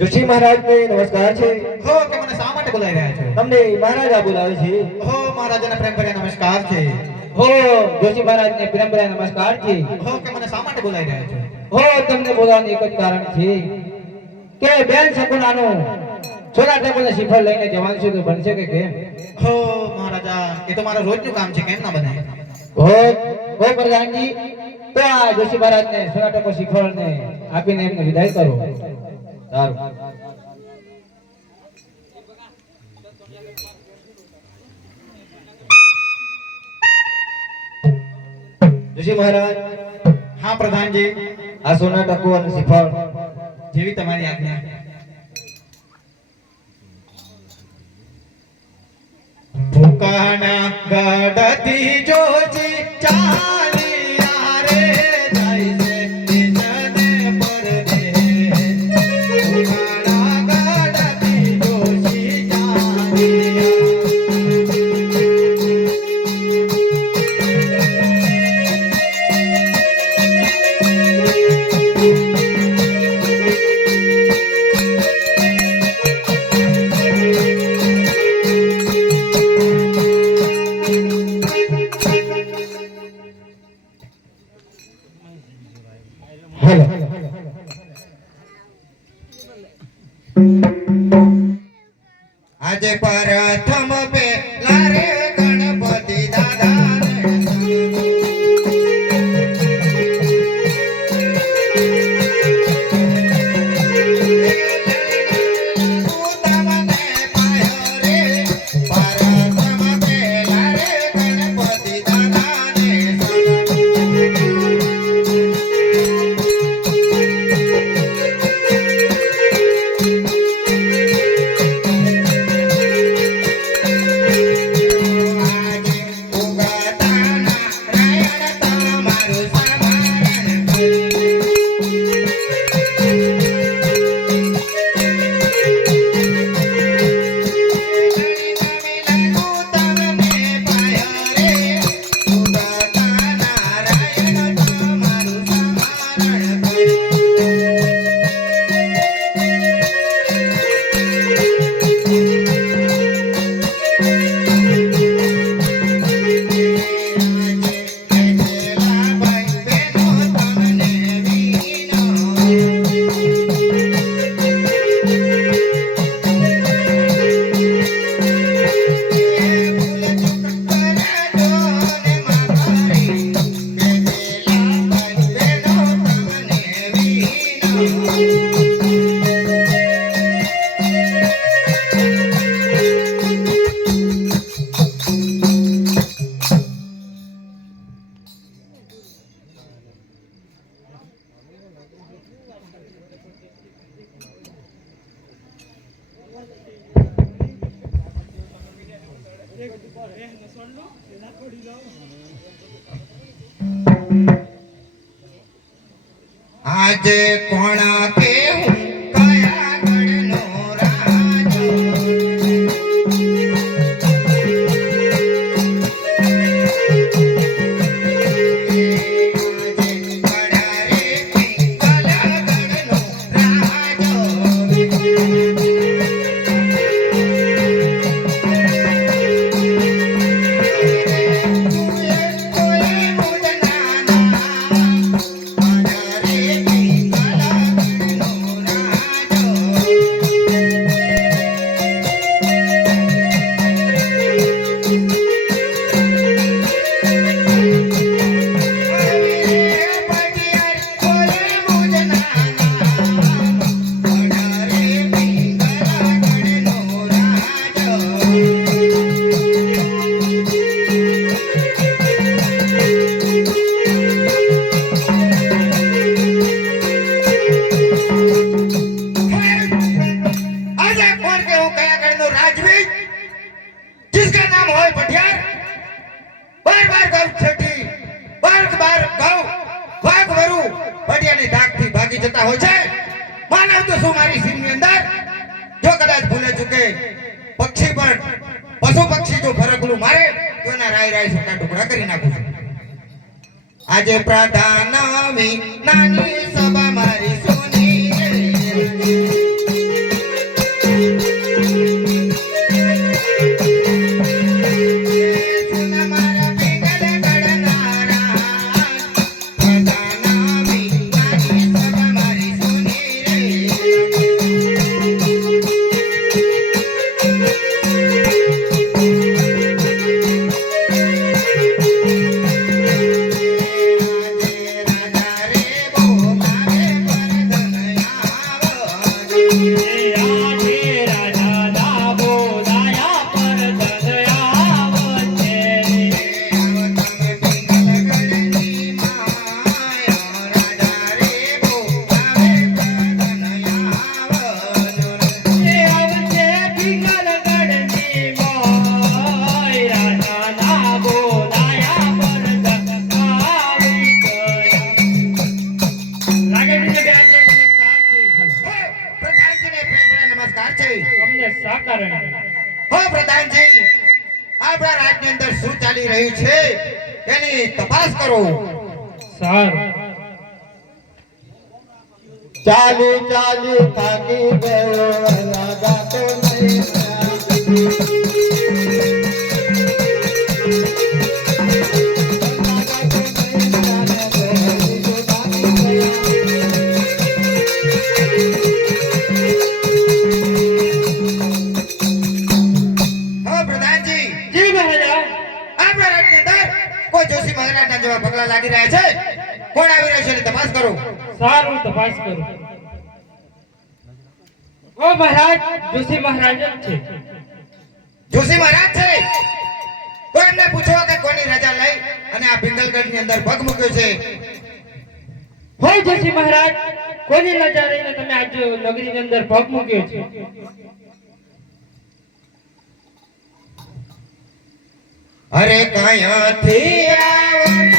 જોશી મહારાજ ને નમસ્કાર છે. હો કે મને શા માટે બોલાવી રહ્યા છો? તમને મહારાજા બોલાવે છે. હો મહારાજાને પ્રેમ ભર્યા નમસ્કાર છે. હો જોશી મહારાજ ને પ્રેમ ભર્યા નમસ્કાર છે. હો કે મને શા માટે બોલાવી રહ્યા છો? હો તમને બોલાવવાનું એક જ કારણ છે કે બેન સગુણાનું છોરા ટેબલને શ્રીફળ લઈને જવાનું છે તો બનશે કે કેમ? હો મહારાજા એ તો મારું રોજનું કામ છે, કેમ ના બને? હો પ્રધાનજી તો આ જોશી મહારાજ ને છોરા ટેબલ શ્રીફળ ને આપીને એમને વિદાય કરો. સારું. જોશી મહારાજ. હા પ્રધાનજી. આ સોના ટકો અને શ્રીફળ જેવી તમારી આજ્ઞા. ભૂકાના ગઢથી જોજી ચાલિયા રે જાય છે નિજને પરદેશ. ભૂકાના ગઢથી જોજી ચાલિયા. આજે પ્રથમ પેલા રે ગણપતિ દાદા આજે કોણા કે હું કયા ગણનો રાજો. આજે કડા રે પિંગલા ગણનો રાજો. કે પક્ષી પણ પશુ પક્ષી જો ફરકલું મારે તો એના રાય રાય સુકા ટુકડા કરી નાખું છું. આજે પ્રધાનમી નાની સભા મારી સોની પ્રધાનજી આપણા રાજ્યની અંદર શું ચાલી રહ્યું છે એની તપાસ કરો. ચાલી ચાલી થાકી ગયો લાગાતો નહીં જોશી મહારાજના જેવા પગલા લાગી રહ્યા છે. કોણ આવી રહ્યું છે એની તપાસ કરો. સારું, તપાસ કરું. ઓ મહારાજ, જોશી મહારાજ જ છે. જોશી મહારાજ છે તો એમને પૂછો કે કોની રજા લઈ અને આ પિંગલગઢની અંદર પગ મૂક્યો છે. હોય જોશી મહારાજ, કોની રજા લઈને તમે આજ નગરીની અંદર પગ મૂક્યો છે? અરે કયાથી આવને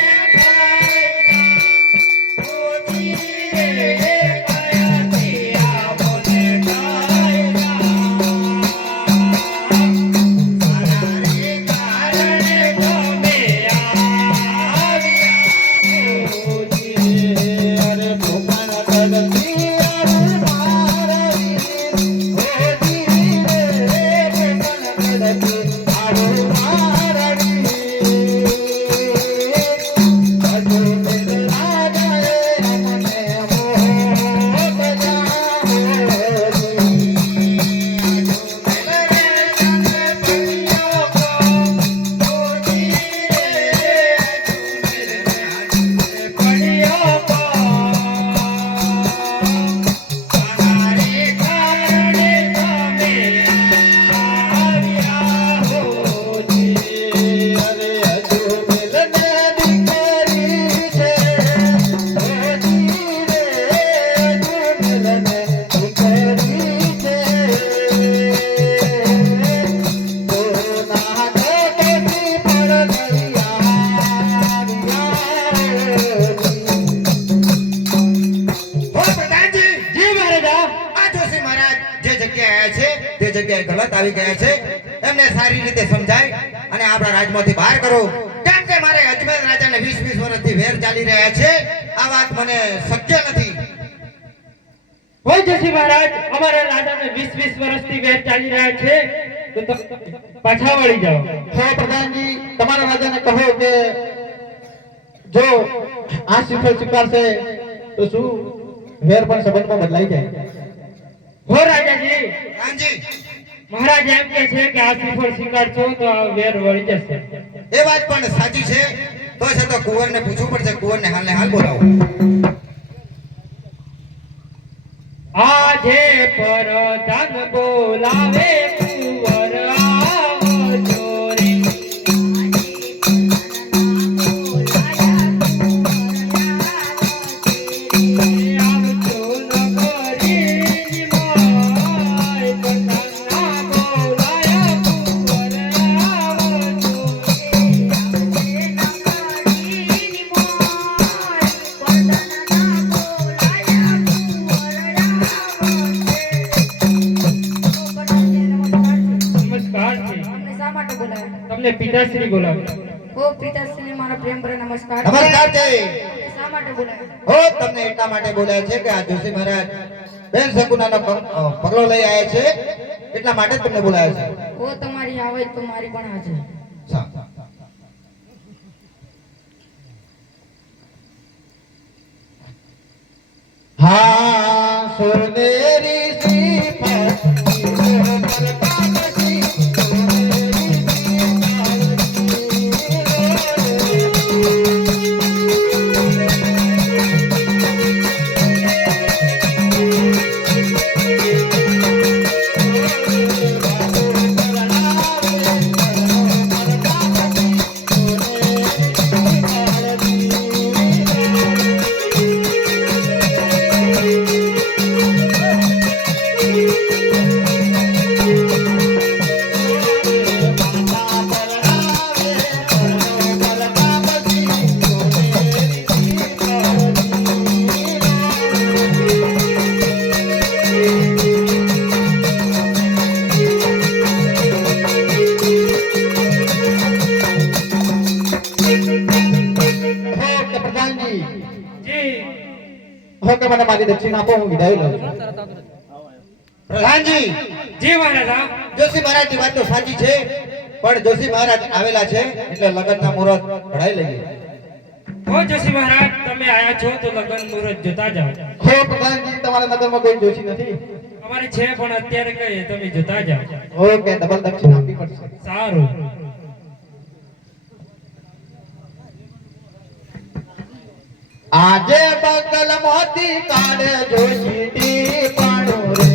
ગલત આવી ગયા છે એમને સારી રીતે સમજાય અને આપણા રાજમાંથી બહાર કરો. કેમ કે મારે અજમેર રાજાને 20 વર્ષથી વેર ચાલી રહ્યા છે. આ વાત મને શક્ય નથી. હોય જોશી મહારાજ, અમારા રાજાને 20 વર્ષથી વેર ચાલી રહ્યા છે તો પાછા વળી જાઓ. હો પ્રધાનજી, તમારા રાજાને કહો કે જો આ શ્રીફળ સ્વીકારશે તો શું વેર પણ સંબંધમાં બદલાઈ જાય. હો રાજાજી, હાજી મહારાજ એમ કહે છે કે આ શ્રીફળ સ્વીકારશો તો આ વેર વળી જશે. એ વાત પણ સાચી છે. તો છે તો કુંવરને પૂછવું પડશે. કુંવરને હાલને હાલ બોલાવો. આજે પરધાન બોલાવે કુંવર આવજો રે. માટે બોલાવ્યા? તમને પિતાશ્રી બોલાવે. ઓ પિતાશ્રીને મારા પ્રેમ ભર્યા નમસ્કાર. નમસ્કાર છે. તમને શા માટે બોલાવ્યા? હો તમને એટલા માટે બોલાય છે કે આ જોશી મહારાજ બેન શકુનાનો પગલો લઈ આવ્યા છે, એટલા માટે જ તમને બોલાયા છે. ઓ તમારી આવે તો મારી પણ આજે. સા. હા સોનેરી શ્રીફળ પરકામસી સોનેરી કે મને મારી દક્ષિણા આપો, હું વિદાય લઉં છું. પ્રધાનજી, જી મહારાજા. જોશી મહારાજની વાત તો સાચી છે, પણ જોશી મહારાજ આવેલા છે એટલે લગ્નના મુહૂર્ત ઘડાઈ લઈએ. ઓ જોશી મહારાજ, તમે આયા છો તો લગ્ન મુહૂર્ત જોતા જાઓ. હો પ્રધાનજી, તમારા નગરમાં કોઈ જોશી નથી? અમારે છે પણ અત્યારે કઈ તમે જોતા જાઓ. ઓકે, ડબલ દક્ષિણા આપવી પડશે. સારું. આજે બગલ મોતી કાઢે જોશી ટીપાણું રે.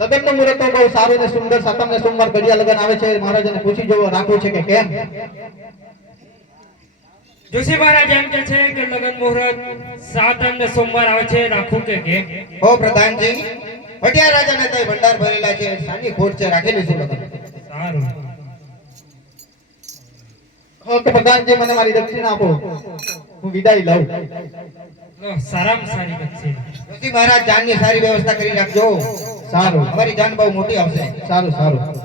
લગ્નનું મુહૂર્ત તો બહુ સારું ને સુંદર, સાતમ ને સોમવાર ઘડિયા લગ્ન આવે છે. મહારાજાને પૂછી જોવો રાખવું છે કે કેમ? જોશી મહારાજ એમ કે છે કે લગ્ન મુહૂર્ત સાતમ ને સોમવાર આવે છે, રાખું કે કેમ? હો પ્રધાનજી, ભટિયા રાજાને તઈ ભંડાર ભરેલા છે, સાની ખોટ છે, રાખેલી છે લગ્ન. સારું. ઓકે પ્રધાનજી, મને મારી દક્ષિણા આપો, હું વિદાય લઉં. લો, સારામાં સારી દક્ષિણા. જોશી મહારાજ જાનની સારી વ્યવસ્થા કરી રાખજો. સારું અમારી જાન બહુ મોટી આવશે. સારું સારું.